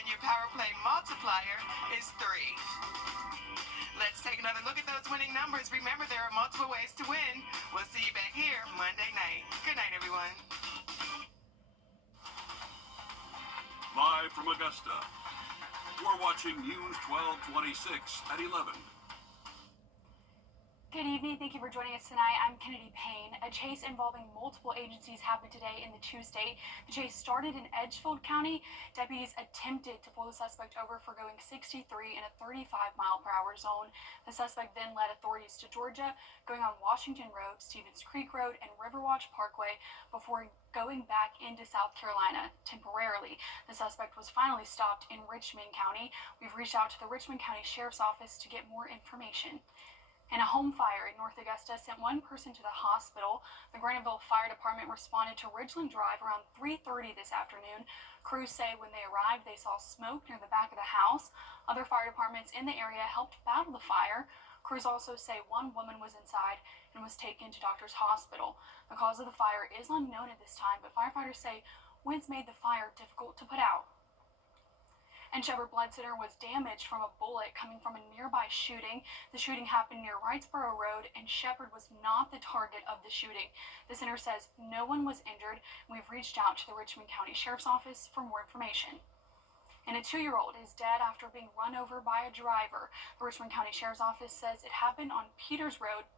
And your power play multiplier is 3. Let's take another look at those winning numbers. Remember, there are multiple ways to win. We'll see you back here Monday night. Good night, everyone. Live from Augusta, we're watching News 1226 at 11. Good evening. Thank you for joining us tonight. I'm Kennedy Payne. A chase involving multiple agencies happened today in the Two State. The chase started in Edgefield County. Deputies attempted to pull the suspect over for going 63 in a 35-mile-per-hour zone. The suspect then led authorities to Georgia, going on Washington Road, Stevens Creek Road, and Riverwatch Parkway before going back into South Carolina temporarily. The suspect was finally stopped in Richmond County. We've reached out to the Richmond County Sheriff's Office to get more information. And a home fire in North Augusta sent one person to the hospital. The Graniteville Fire Department responded to Ridgeland Drive around 3:30 this afternoon. Crews say when they arrived, they saw smoke near the back of the house. Other fire departments in the area helped battle the fire. Crews also say one woman was inside and was taken to Doctors Hospital. The cause of the fire is unknown at this time, but firefighters say winds made the fire difficult to put out. And Shepherd Blood Center was damaged from a bullet coming from a nearby shooting. The shooting happened near Wrightsboro Road, and Shepherd was not the target of the shooting. The center says no one was injured. We've reached out to the Richmond County Sheriff's Office for more information. And a 2-year-old is dead after being run over by a driver. The Richmond County Sheriff's Office says it happened on Peters Road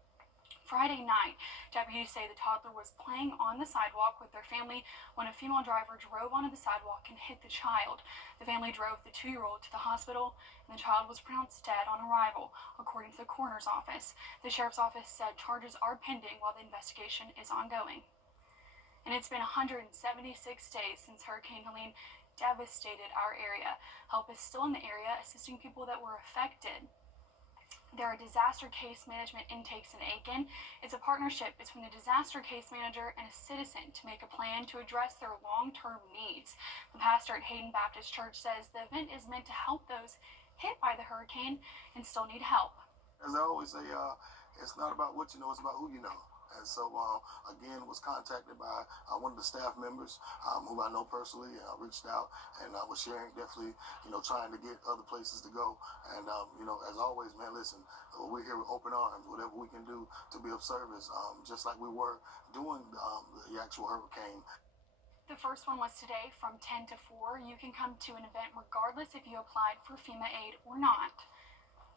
Friday night. Deputies say the toddler was playing on the sidewalk with their family when a female driver drove onto the sidewalk and hit the child. The family drove the 2-year-old to the hospital, and the child was pronounced dead on arrival, according to the coroner's office. The sheriff's office said charges are pending while the investigation is ongoing. And it's been 176 days since Hurricane Helene devastated our area. Help is still in the area, assisting people that were affected. There are disaster case management intakes in Aiken. It's a partnership between the disaster case manager and a citizen to make a plan to address their long-term needs. The pastor at Hayden Baptist Church says the event is meant to help those hit by the hurricane and still need help. As I always say, it's not about what you know, it's about who you know. And so, again, was contacted by one of the staff members who I know personally. Reached out and was sharing, definitely, trying to get other places to go. And, as always, man, listen, we're here with open arms, whatever we can do to be of service, just like we were doing the actual hurricane. The first one was today from 10 to 4. You can come to an event regardless if you applied for FEMA aid or not.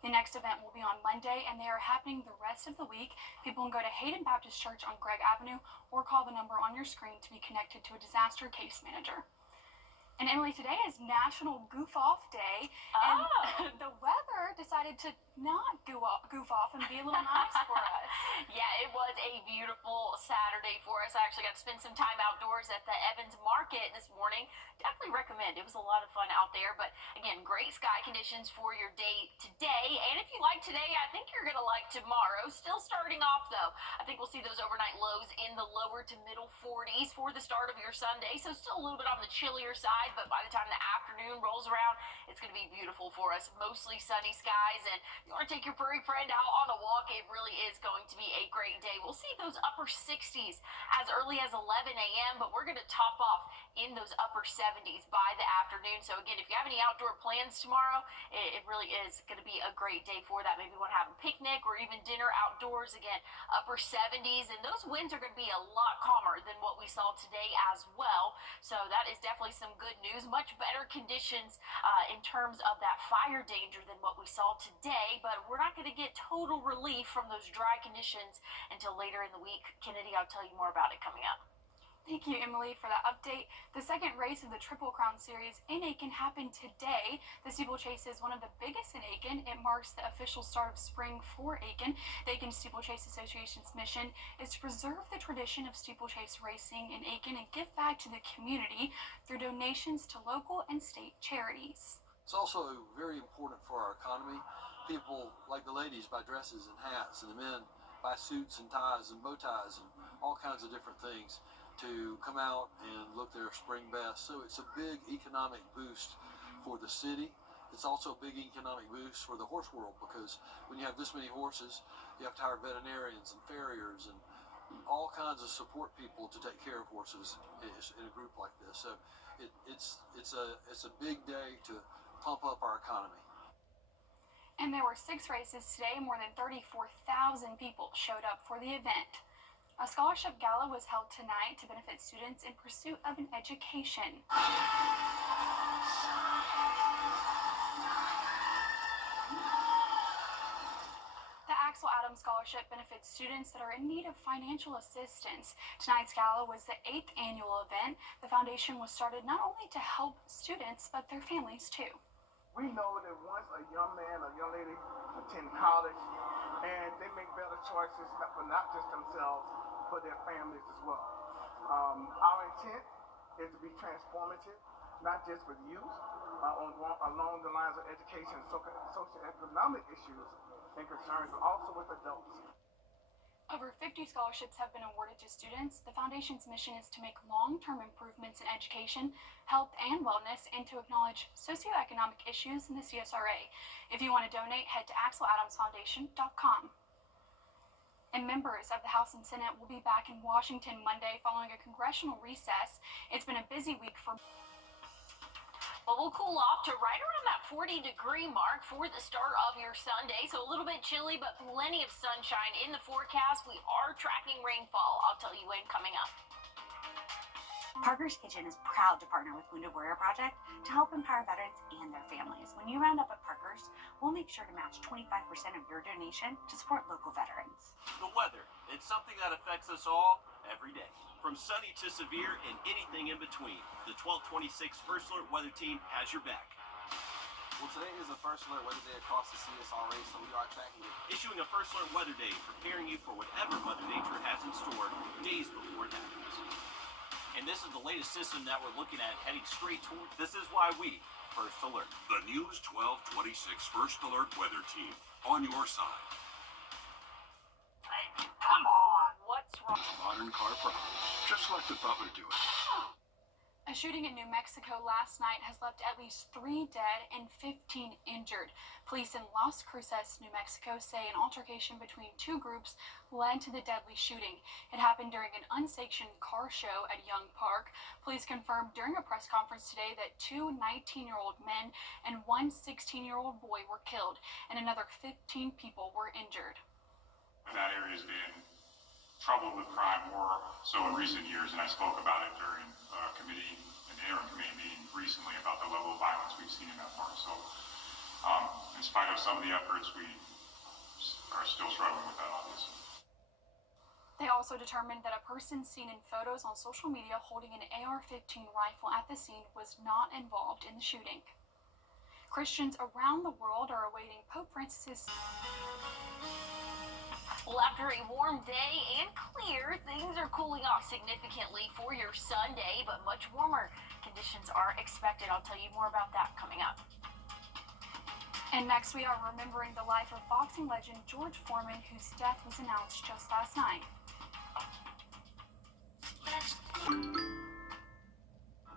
The next event will be on Monday, and they are happening the rest of the week. People can go to Hayden Baptist Church on Gregg Avenue or call the number on your screen to be connected to a disaster case manager. And Emily, today is National Goof Off Day, and the weather decided to not goof off and be a little nice for us. Yeah, it was a beautiful Saturday for us. I actually got to spend some time outdoors at the Evans Market this morning. Definitely recommend. It was a lot of fun out there, but again, great sky conditions for your day today. And if you like today, I think you're going to like tomorrow. Still starting off, though. I think we'll see those overnight lows in the lower to middle 40s for the start of your Sunday, so still a little bit on the chillier side. But by the time the afternoon rolls around, it's going to be beautiful for us. Mostly sunny skies, and if you want to take your furry friend out on a walk, it really is going to be a great day. We'll see those upper 60s as early as 11 a.m., but we're going to top off in those upper 70s by the afternoon. So again, if you have any outdoor plans tomorrow, it really is going to be a great day for that. Maybe you want to have a picnic or even dinner outdoors. Again, upper 70s, and those winds are going to be a lot calmer than what we saw today as well. So that is definitely some good news. Much better conditions in terms of that fire danger than what we saw today, but we're not going to get total relief from those dry conditions until later in the week. Kennedy, I'll tell you more about it coming up. Thank you, Emily, for that update. The second race of the Triple Crown Series in Aiken happened today. The steeplechase is one of the biggest in Aiken. It marks the official start of spring for Aiken. The Aiken Steeplechase Association's mission is to preserve the tradition of steeplechase racing in Aiken and give back to the community through donations to local and state charities. It's also very important for our economy. People, like the ladies, buy dresses and hats, and the men buy suits and ties and bow ties and all kinds of different things to come out and look their spring best. So it's a big economic boost for the city. It's also a big economic boost for the horse world, because when you have this many horses, you have to hire veterinarians and farriers and all kinds of support people to take care of horses in a group like this. So It's a big day to pump up our economy. And there were 6 races today. More than 34,000 people showed up for the event. A scholarship gala was held tonight to benefit students in pursuit of an education. The Axel Adams Scholarship benefits students that are in need of financial assistance. Tonight's gala was the 8th annual event. The foundation was started not only to help students, but their families too. We know that once a young man or young lady attend college, and they make better choices for not just themselves, for their families as well. Our intent is to be transformative, not just with youth, along the lines of education and socioeconomic issues and concerns, but also with adults. Over 50 scholarships have been awarded to students. The foundation's mission is to make long-term improvements in education, health, and wellness, and to acknowledge socioeconomic issues in the CSRA. If you want to donate, head to axeladamsfoundation.com. And members of the House and Senate will be back in Washington Monday following a congressional recess. It's been a busy week for... Well, we'll cool off to right around that 40-degree mark for the start of your Sunday. So a little bit chilly, but plenty of sunshine in the forecast. We are tracking rainfall. I'll tell you when coming up. Parker's Kitchen is proud to partner with Wounded Warrior Project to help empower veterans and their families. When you round up at Parker's, we'll make sure to match 25% of your donation to support local veterans. The weather, it's something that affects us all every day. From sunny to severe and anything in between, the 1226 First Alert Weather Team has your back. Well, today is the First Alert Weather Day across the CSRA, so we are tracking it. Issuing a First Alert Weather Day, preparing you for whatever Mother Nature has in store days before it happens. And this is the latest system that we're looking at heading straight towards. This is why we First Alert. The News 1226 First Alert Weather Team on your side. Hey, come on. What's wrong? Modern car problems, just like the butler do it. A shooting in New Mexico last night has left at least 3 dead and 15 injured. Police in Las Cruces, New Mexico, say an altercation between 2 groups led to the deadly shooting. It happened during an unsanctioned car show at Young Park. Police confirmed during a press conference today that 2 19-year-old men and 1 16-year-old boy were killed, and another 15 people were injured. That area has been troubled with crime more so in recent years, and I spoke about it during committee, an interim committee meeting recently about the level of violence we've seen in that park. So in spite of some of the efforts, we are still struggling with that, obviously. They also determined that a person seen in photos on social media holding an AR-15 rifle at the scene was not involved in the shooting. Christians around the world are awaiting Pope Francis's... Well, after a warm day and clear, things are cooling off significantly for your Sunday, but much warmer conditions are expected. I'll tell you more about that coming up. And next, we are remembering the life of boxing legend George Foreman, whose death was announced just last night.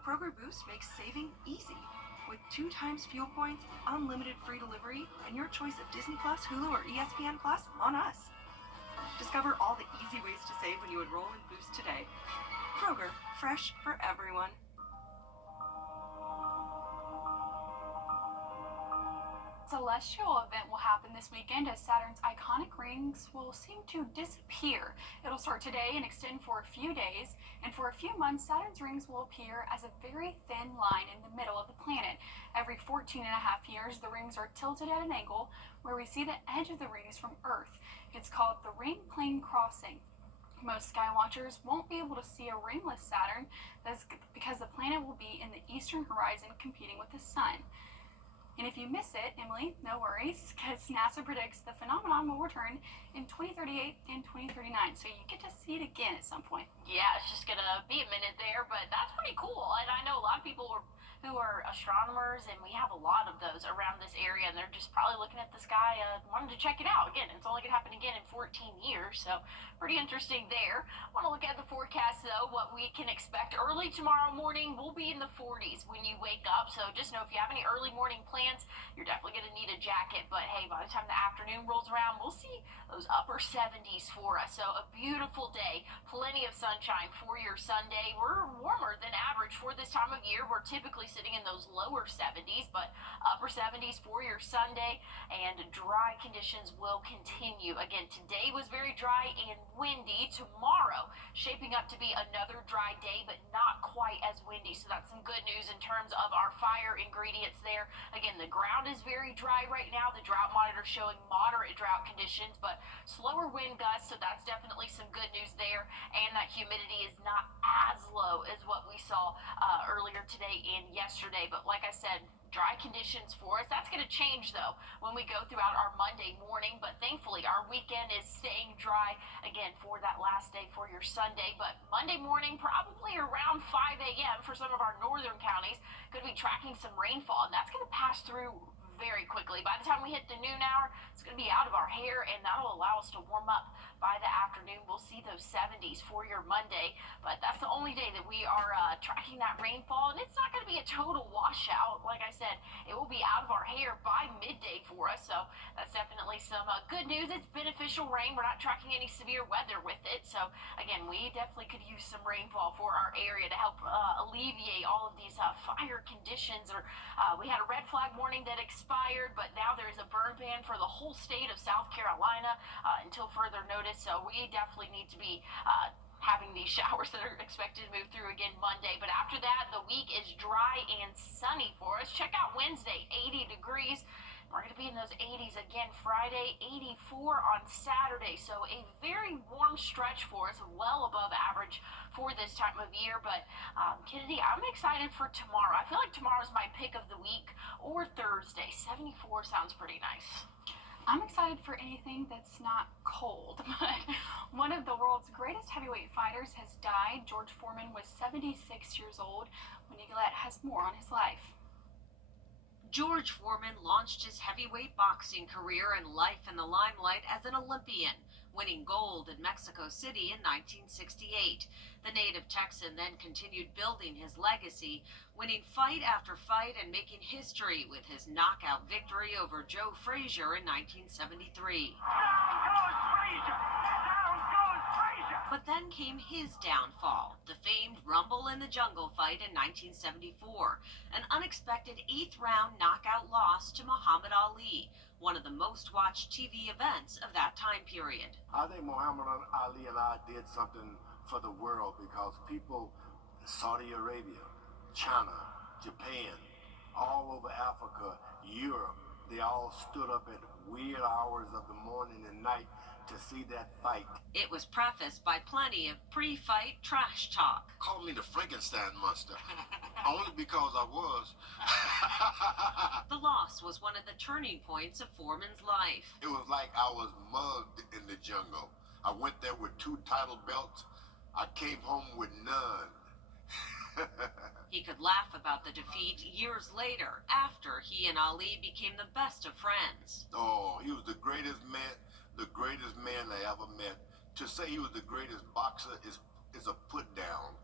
Kroger Boost makes saving easy. With 2 times fuel points, unlimited free delivery, and your choice of Disney Plus, Hulu, or ESPN Plus on us. Discover all the easy ways to save when you enroll in Boost today. Kroger, fresh for everyone. Celestial event will happen this weekend as Saturn's iconic rings will seem to disappear. It'll start today and extend for a few days, and for a few months, Saturn's rings will appear as a very thin line in the middle of the planet. Every 14 and a half years, the rings are tilted at an angle where we see the edge of the rings from Earth. It's called the ring plane crossing. Most sky watchers won't be able to see a ringless Saturn because the planet will be in the eastern horizon competing with the sun. And if you miss it, Emily, no worries, because NASA predicts the phenomenon will return in 2038 and 2039, so you get to see it again at some point. Yeah, it's just gonna be a minute there, but that's pretty cool. And I know a lot of people were who are astronomers, and we have a lot of those around this area, and they're just probably looking at the sky, wanting to check it out. Again, it's only going to happen again in 14 years, so pretty interesting there. Want to look at the forecast, though, what we can expect. Early tomorrow morning, we'll be in the 40s when you wake up, so just know if you have any early morning plans, you're definitely going to need a jacket. But hey, by the time the afternoon rolls around, we'll see those upper 70s for us. So a beautiful day, plenty of sunshine for your Sunday. We're warmer than average for this time of year. We're typically sitting in those lower 70s, but upper 70s for your Sunday, and dry conditions will continue. Again, today was very dry and windy. Tomorrow shaping up to be another dry day, but not quite as windy. So that's some good news in terms of our fire ingredients there. Again, the ground is very dry right now. The drought monitor showing moderate drought conditions, but slower wind gusts. So that's definitely some good news there. And that humidity is not as low as what we saw earlier today and yesterday. But like I said, dry conditions for us. That's going to change, though, when we go throughout our Monday morning. But thankfully, our weekend is staying dry, again, for that last day for your Sunday. But Monday morning, probably around 5 a.m. for some of our northern counties, could be tracking some rainfall, and that's going to pass through very quickly. By the time we hit the noon hour, it's going to be out of our hair, and that'll allow us to warm up by the afternoon. We'll see those 70s for your Monday, but that's the only day that we are tracking that rainfall, and it's not going to be a total washout. Like I said, it will be out of our hair by midday for us, so that's definitely some good news. It's beneficial rain. We're not tracking any severe weather with it, so again, we definitely could use some rainfall for our area to help alleviate all of these fire conditions. Or we had a red flag warning that expired, but now there is a burn ban for the whole state of South Carolina until further notice. So we definitely need to be having these showers that are expected to move through again Monday. But after that, the week is dry and sunny for us. Check out Wednesday, 80 degrees. We're going to be in those 80s again Friday, 84 on Saturday. So a very warm stretch for us, well above average for this time of year. But Kennedy, I'm excited for tomorrow. I feel like tomorrow's my pick of the week, or Thursday. 74 sounds pretty nice. I'm excited for anything that's not cold, but one of the world's greatest heavyweight fighters has died. George Foreman was 76 years old. Winnie Gillette has more on his life. George Foreman launched his heavyweight boxing career and life in the limelight as an Olympian, winning gold in Mexico City in 1968. The native Texan then continued building his legacy, winning fight after fight and making history with his knockout victory over Joe Frazier in 1973. But then came his downfall, the famed Rumble in the Jungle fight in 1974, an unexpected 8th-round knockout loss to Muhammad Ali, one of the most-watched TV events of that time period. I think Muhammad Ali and I did something for the world because people, Saudi Arabia, China, Japan, all over Africa, Europe, they all stood up at weird hours of the morning and night to see that fight. It was prefaced by plenty of pre-fight trash talk. Called me the Frankenstein monster, only because I was. The loss was one of the turning points of Foreman's life. It was like I was mugged in the jungle. I went there with 2 title belts. I came home with none. He could laugh about the defeat years later, after he and Ali became the best of friends. Oh, he was the greatest man I ever met. To say he was the greatest boxer is a put down.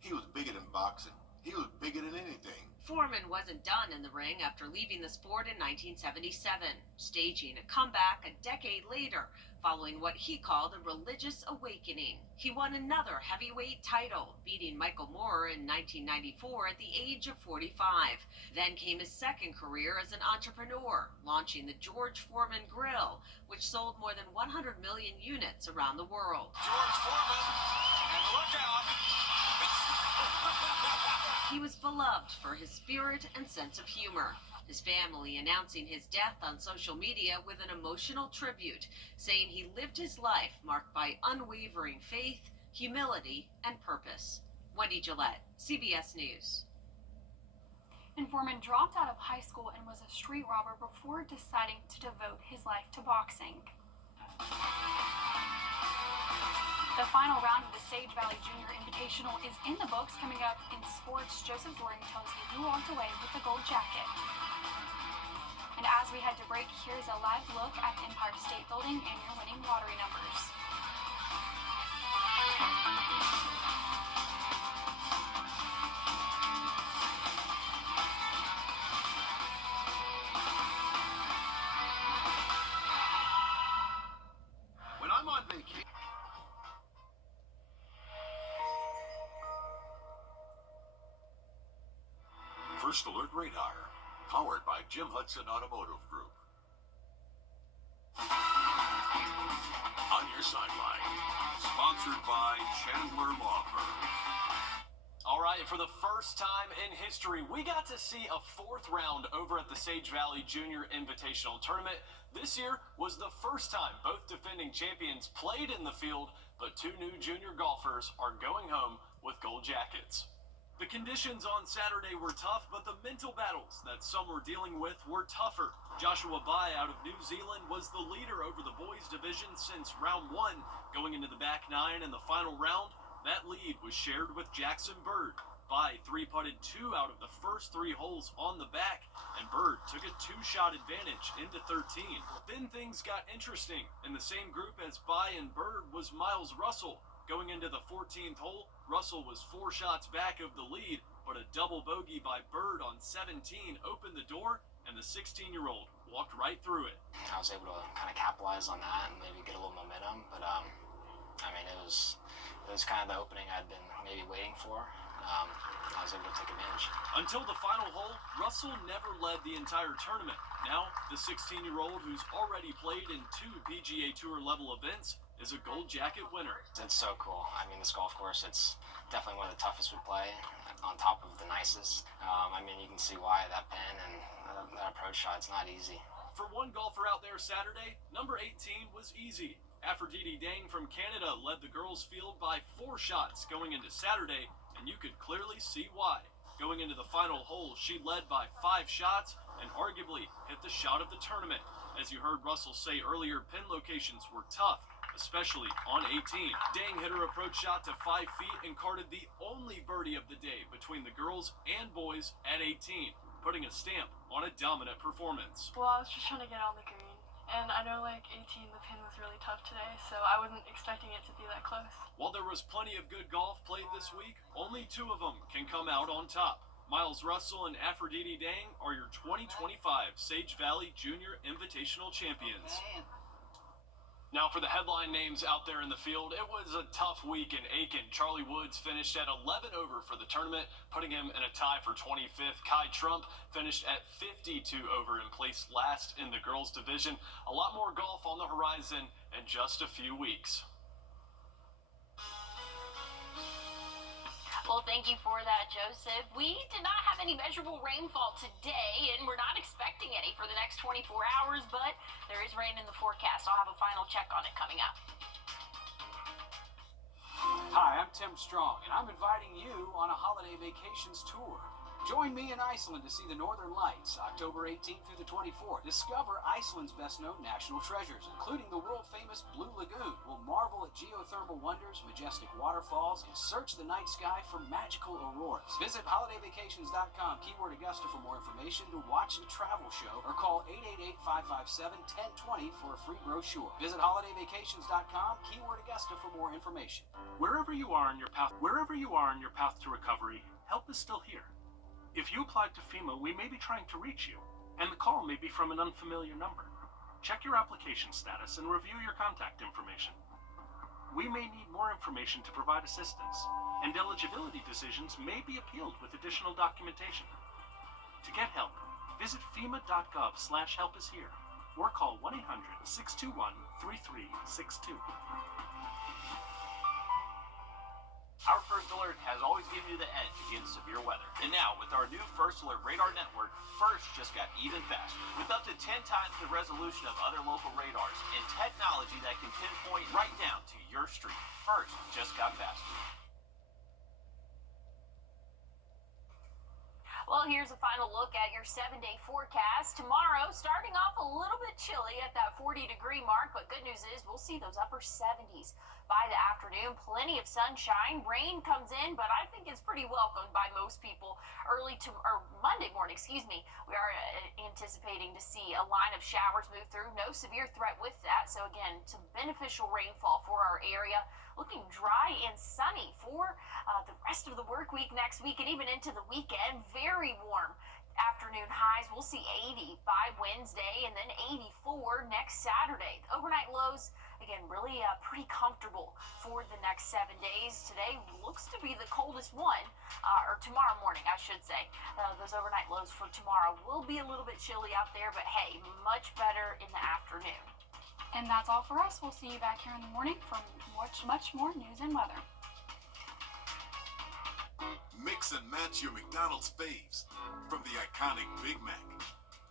He was bigger than boxing. He was bigger than anything. Foreman wasn't done in the ring after leaving the sport in 1977, staging a comeback a decade later, following what he called a religious awakening. He won another heavyweight title, beating Michael Moorer in 1994 at the age of 45. Then came his second career as an entrepreneur, launching the George Foreman Grill, which sold more than 100 million units around the world. George Foreman, and look out! He was beloved for his spirit and sense of humor. His family announcing his death on social media with an emotional tribute, saying he lived his life marked by unwavering faith, humility, and purpose. Wendy Gillette, CBS News. And Foreman dropped out of high school and was a street robber before deciding to devote his life to boxing. The final round of the Sage Valley Junior Invitational is in the books. Coming up in sports, Joseph Doring tells you who walked away with the gold jacket. And as we head to break, here's a live look at the Empire State Building and your winning lottery numbers. When I'm on vacation. First Alert Radar, powered by Jim Hudson Automotive Group. On your sideline, sponsored by Chandler Law Firm. All right, for the first time in history, we got to see a fourth round over at the Sage Valley Junior Invitational Tournament. This year was the first time both defending champions played in the field, but two new junior golfers are going home with gold jackets. The conditions on Saturday were tough, but the mental battles that some were dealing with were tougher. Joshua Bai out of New Zealand was the leader over the boys division since round one. Going into the back nine in the final round, that lead was shared with Jackson Bird. Bai three-putted 2 out of the first 3 holes on the back, and Bird took a 2-shot advantage into 13. Then things got interesting. In the same group as Bai and Bird was Miles Russell. Going into the 14th hole, Russell was 4 shots back of the lead, but a double bogey by Bird on 17 opened the door, and the 16-year-old walked right through it. I was able to kind of capitalize on that and maybe get a little momentum, but I mean, it was kind of the opening I'd been maybe waiting for. I was able to take advantage. Until the final hole, Russell never led the entire tournament. Now, the 16-year-old who's already played in 2 PGA Tour level events is a gold jacket winner. It's so cool. I mean, this golf course, it's definitely one of the toughest we play, on top of the nicest. I mean, you can see why that pin and that approach shot's not easy. For one golfer out there Saturday, number 18 was easy. Wrdw Dang from Canada led the girls' field by 4 shots going into Saturday, and you could clearly see why. Going into the final hole, she led by 5 shots and arguably hit the shot of the tournament. As you heard Russell say earlier, pin locations were tough, especially on 18. Dang hit her approach shot to 5 feet and carded the only birdie of the day between the girls and boys at 18, putting a stamp on a dominant performance. Well, I was just trying to get on the green. And I know, like, 18, the pin was really tough today, so I wasn't expecting it to be that close. While there was plenty of good golf played this week, only 2 of them can come out on top. Miles Russell and Wrdw Dang are your 2025 Sage Valley Junior Invitational champions. Now for the headline names out there in the field, it was a tough week in Aiken. Charlie Woods finished at 11 over for the tournament, putting him in a tie for 25th. Kai Trump finished at 52 over and placed last in the girls division. A lot more golf on the horizon in just a few weeks. Well, thank you for that, Joseph. We did not have any measurable rainfall today, and we're not expecting any for the next 24 hours, but there is rain in the forecast. I'll have a final check on it coming up. Hi, I'm Tim Strong, and I'm inviting you on a holiday vacations tour. Join me in Iceland to see the Northern Lights, October 18th through the 24th. Discover Iceland's best-known national treasures, including the world-famous Blue Lagoon. We'll marvel at geothermal wonders, majestic waterfalls, and search the night sky for magical auroras. Visit holidayvacations.com, keyword Augusta, for more information, to watch the travel show, or call 888-557-1020 for a free brochure. Visit holidayvacations.com, keyword Augusta, for more information. Wherever you are in your path to recovery, help is still here. If you applied to FEMA, we may be trying to reach you, and the call may be from an unfamiliar number. Check your application status and review your contact information. We may need more information to provide assistance, and eligibility decisions may be appealed with additional documentation. To get help, visit fema.gov/helpishere or call 1-800-621-3362. Our First Alert has always given you the edge against severe weather. And now, with our new First Alert radar network, First just got even faster. With up to 10 times the resolution of other local radars and technology that can pinpoint right down to your street, First just got faster. Well, here's a final look at your 7-day forecast. Tomorrow, starting off a little bit chilly at that 40-degree mark, but good news is we'll see those upper 70s by the afternoon. Plenty of sunshine. Rain comes in, but I think it's pretty welcomed by most people. Monday morning, we are anticipating to see a line of showers move through. No severe threat with that. So again, some beneficial rainfall for our area. Looking dry and sunny for the rest of the work week next week and even into the weekend. Very warm afternoon highs. We'll see 80 by Wednesday and then 84 next Saturday. The overnight lows, again, really pretty comfortable for the next 7 days. Today looks to be the coldest one, or tomorrow morning, I should say. Those overnight lows for tomorrow will be a little bit chilly out there, but hey, much better in the afternoon. And that's all for us. We'll see you back here in the morning for much more news and weather. Mix and match your McDonald's faves, from the iconic Big Mac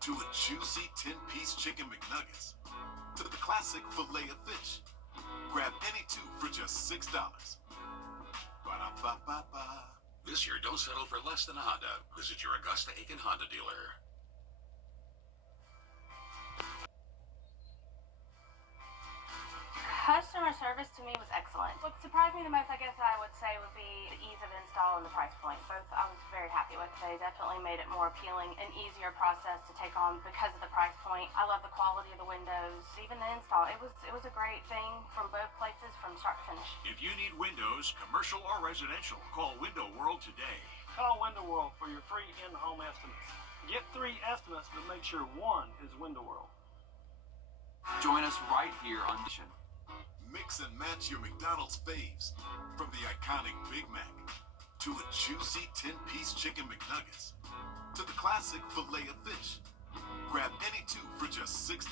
to a juicy 10-piece chicken McNuggets to the classic filet of fish. Grab any two for just $6. Ba-da-ba-ba-ba. This year, don't settle for less than a Honda. Visit your Augusta Aiken Honda dealer. Customer service to me was excellent. What surprised me the most, I guess I would say, would be the ease of install and the price point. Both I was very happy with. They definitely made it more appealing, an easier process to take on because of the price point. I love the quality of the windows, even the install. It was a great thing from both places from start to finish. If you need windows, commercial or residential, call Window World today. Call Window World for your free in-home estimates. Get 3 estimates, but make sure 1 is Window World. Join us right here on Mission. Mix and match your McDonald's faves, from the iconic Big Mac to a juicy 10-piece chicken McNuggets to the classic filet of fish. Grab any two for just $6.